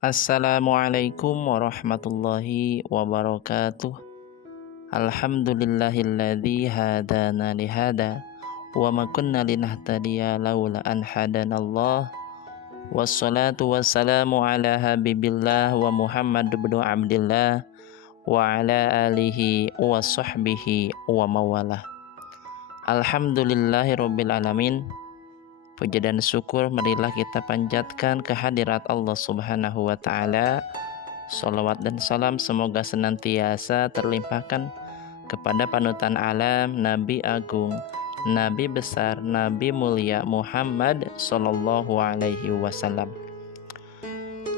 Assalamualaikum warahmatullahi wabarakatuh. Alhamdulillahilladzi hadana lihada wa ma kunna linahtadiya laula an hadanallah. Wassalatu wassalamu ala habibillah wa Muhammad ibn Abdillah wa ala alihi wa sahbihi wa mawalah. Alhamdulillahirabbil alamin. Puja dan syukur marilah kita panjatkan kehadirat Allah Subhanahu wa taala. Shalawat dan salam semoga senantiasa terlimpahkan kepada panutan alam, Nabi Agung, Nabi besar, Nabi mulia Muhammad Sallallahu Alaihi Wasallam.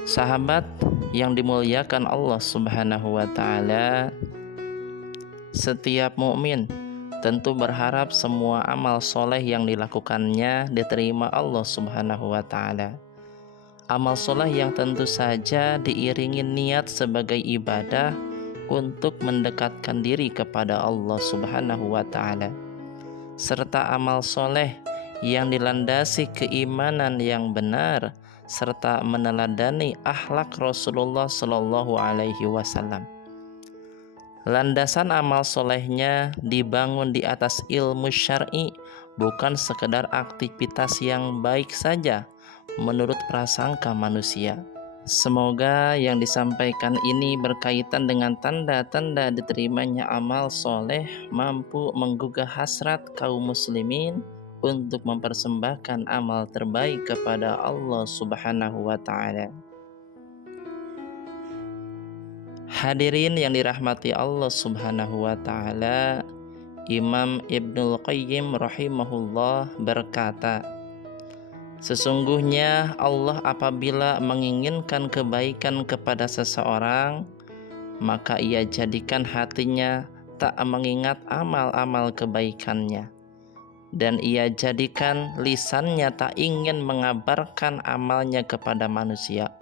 Sahabat yang dimuliakan Allah Subhanahu wa taala, setiap mukmin tentu berharap semua amal soleh yang dilakukannya diterima Allah Subhanahu wa ta'ala. Amal soleh yang tentu saja diiringi niat sebagai ibadah untuk mendekatkan diri kepada Allah Subhanahu wa ta'ala, serta amal soleh yang dilandasi keimanan yang benar serta meneladani akhlak Rasulullah Sallallahu Alaihi Wasallam. Landasan amal solehnya dibangun di atas ilmu syar'i, bukan sekedar aktivitas yang baik saja menurut prasangka manusia. Semoga yang disampaikan ini berkaitan dengan tanda-tanda diterimanya amal soleh mampu menggugah hasrat kaum muslimin untuk mempersembahkan amal terbaik kepada Allah Subhanahu wa ta'ala. Hadirin yang dirahmati Allah Subhanahu wa ta'ala, Imam Ibnul Qayyim rahimahullah berkata, sesungguhnya Allah apabila menginginkan kebaikan kepada seseorang, maka ia jadikan hatinya tak mengingat amal-amal kebaikannya, dan ia jadikan lisannya tak ingin mengabarkan amalnya kepada manusia.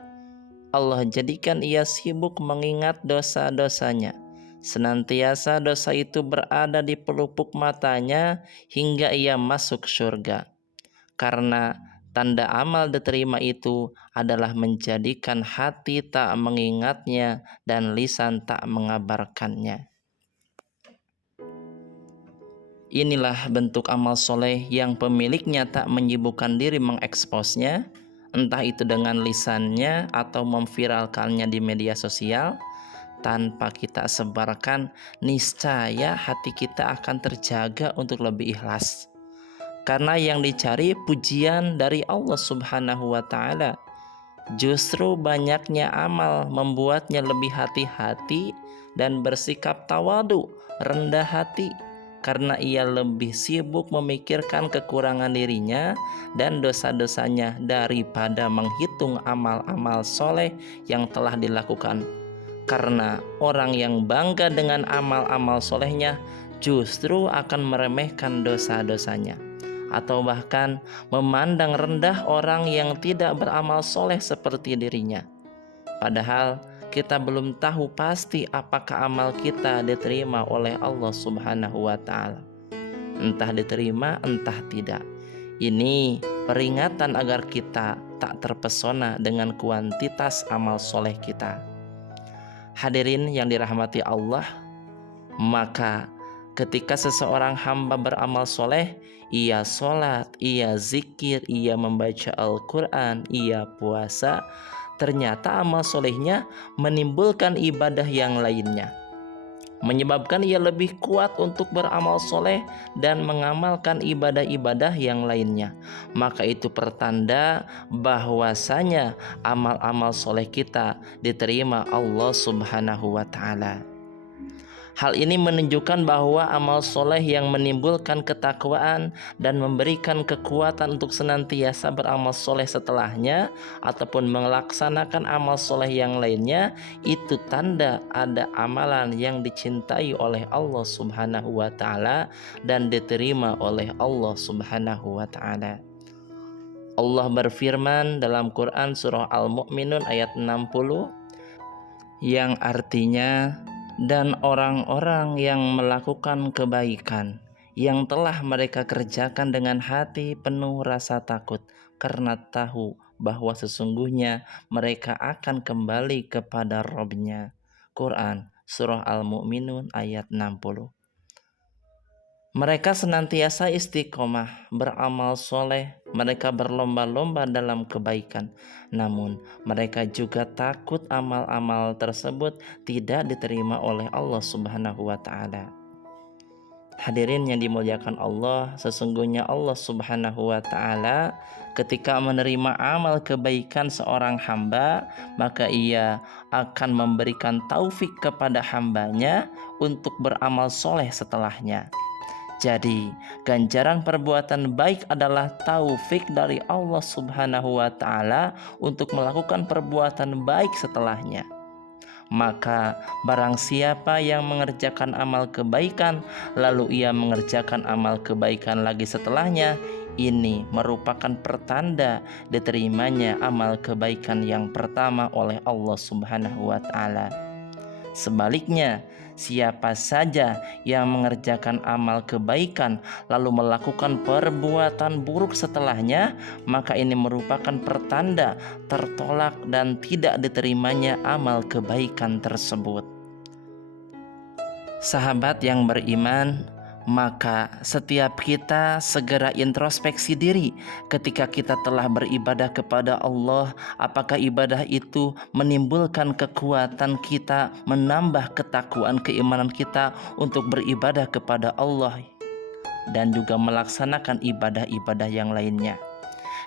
Allah jadikan ia sibuk mengingat dosa-dosanya. Senantiasa dosa itu berada di pelupuk matanya hingga ia masuk surga. Karena tanda amal diterima itu adalah menjadikan hati tak mengingatnya dan lisan tak mengabarkannya. Inilah bentuk amal soleh yang pemiliknya tak menyibukkan diri mengeksposnya, entah itu dengan lisannya atau memviralkannya di media sosial. Tanpa kita sebarkan, niscaya hati kita akan terjaga untuk lebih ikhlas. Karena yang dicari pujian dari Allah Subhanahu wa ta'ala. Justru banyaknya amal membuatnya lebih hati-hati dan bersikap tawadu, rendah hati, karena ia lebih sibuk memikirkan kekurangan dirinya dan dosa-dosanya daripada menghitung amal-amal soleh yang telah dilakukan. Karena orang yang bangga dengan amal-amal solehnya justru akan meremehkan dosa-dosanya, atau bahkan memandang rendah orang yang tidak beramal soleh seperti dirinya. Padahal kita belum tahu pasti apakah amal kita diterima oleh Allah Subhanahu wa ta'ala. Entah diterima, entah tidak. Ini peringatan agar kita tak terpesona dengan kuantitas amal soleh kita. Hadirin yang dirahmati Allah, maka ketika seseorang hamba beramal soleh, ia sholat, ia zikir, ia membaca Al-Quran, ia puasa, ternyata amal solehnya menimbulkan ibadah yang lainnya, menyebabkan ia lebih kuat untuk beramal soleh dan mengamalkan ibadah-ibadah yang lainnya. Maka itu pertanda bahwasanya amal-amal soleh kita diterima Allah Subhanahu wa ta'ala. Hal ini menunjukkan bahwa amal soleh yang menimbulkan ketakwaan dan memberikan kekuatan untuk senantiasa beramal soleh setelahnya ataupun melaksanakan amal soleh yang lainnya, itu tanda ada amalan yang dicintai oleh Allah Subhanahu wa ta'ala dan diterima oleh Allah Subhanahu wa ta'ala. Allah berfirman dalam Quran surah Al-Mu'minun ayat 60 yang artinya, dan orang-orang yang melakukan kebaikan yang telah mereka kerjakan dengan hati penuh rasa takut karena tahu bahwa sesungguhnya mereka akan kembali kepada Rabb-Nya. Quran Surah Al-Mu'minun ayat 60. Mereka senantiasa istiqomah, beramal soleh, mereka berlomba-lomba dalam kebaikan. Namun, mereka juga takut amal-amal tersebut tidak diterima oleh Allah Subhanahu wa Ta'ala. Hadirin yang dimuliakan Allah, sesungguhnya Allah Subhanahu wa Ta'ala ketika menerima amal kebaikan seorang hamba, maka Ia akan memberikan taufik kepada hambanya untuk beramal soleh setelahnya. Jadi, ganjaran perbuatan baik adalah taufik dari Allah Subhanahu wa Ta'ala untuk melakukan perbuatan baik setelahnya. Maka, barang siapa yang mengerjakan amal kebaikan, lalu ia mengerjakan amal kebaikan lagi setelahnya, ini merupakan pertanda diterimanya amal kebaikan yang pertama oleh Allah Subhanahu wa Ta'ala. Sebaliknya, siapa saja yang mengerjakan amal kebaikan lalu melakukan perbuatan buruk setelahnya, maka ini merupakan pertanda tertolak dan tidak diterimanya amal kebaikan tersebut. Sahabat yang beriman, maka setiap kita segera introspeksi diri ketika kita telah beribadah kepada Allah. Apakah ibadah itu menimbulkan kekuatan kita, menambah ketakwaan keimanan kita untuk beribadah kepada Allah dan juga melaksanakan ibadah-ibadah yang lainnya.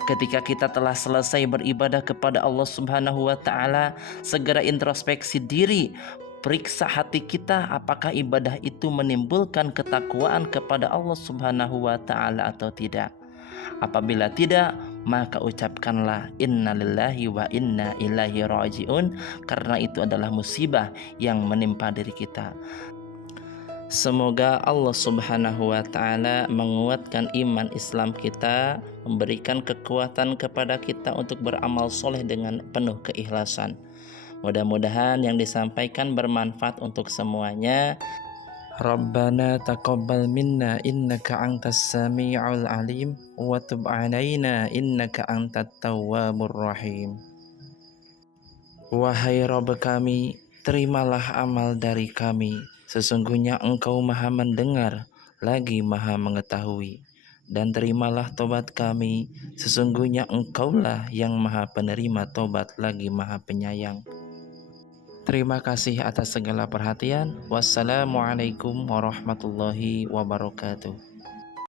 Ketika kita telah selesai beribadah kepada Allah Subhanahu wa Ta'ala, segera introspeksi diri, periksa hati kita apakah ibadah itu menimbulkan ketakwaan kepada Allah Subhanahu wa Ta'ala atau tidak. Apabila tidak, maka ucapkanlah innalillahi wa inna ilaihi raji'un, karena itu adalah musibah yang menimpa diri kita. Semoga Allah Subhanahu wa Ta'ala menguatkan iman Islam kita, memberikan kekuatan kepada kita untuk beramal soleh dengan penuh keikhlasan. Mudah-mudahan yang disampaikan bermanfaat untuk semuanya. Rabbana taqabbal minna innaka antas sami'ul alim wa tub 'alaina innaka antat tawwabur rahim. Wahai Rabb kami, terimalah amal dari kami. Sesungguhnya Engkau Maha mendengar lagi Maha mengetahui. Dan terimalah tobat kami, sesungguhnya Engkaulah yang Maha penerima tobat lagi Maha penyayang. Terima kasih atas segala perhatian. Wassalamualaikum warahmatullahi wabarakatuh.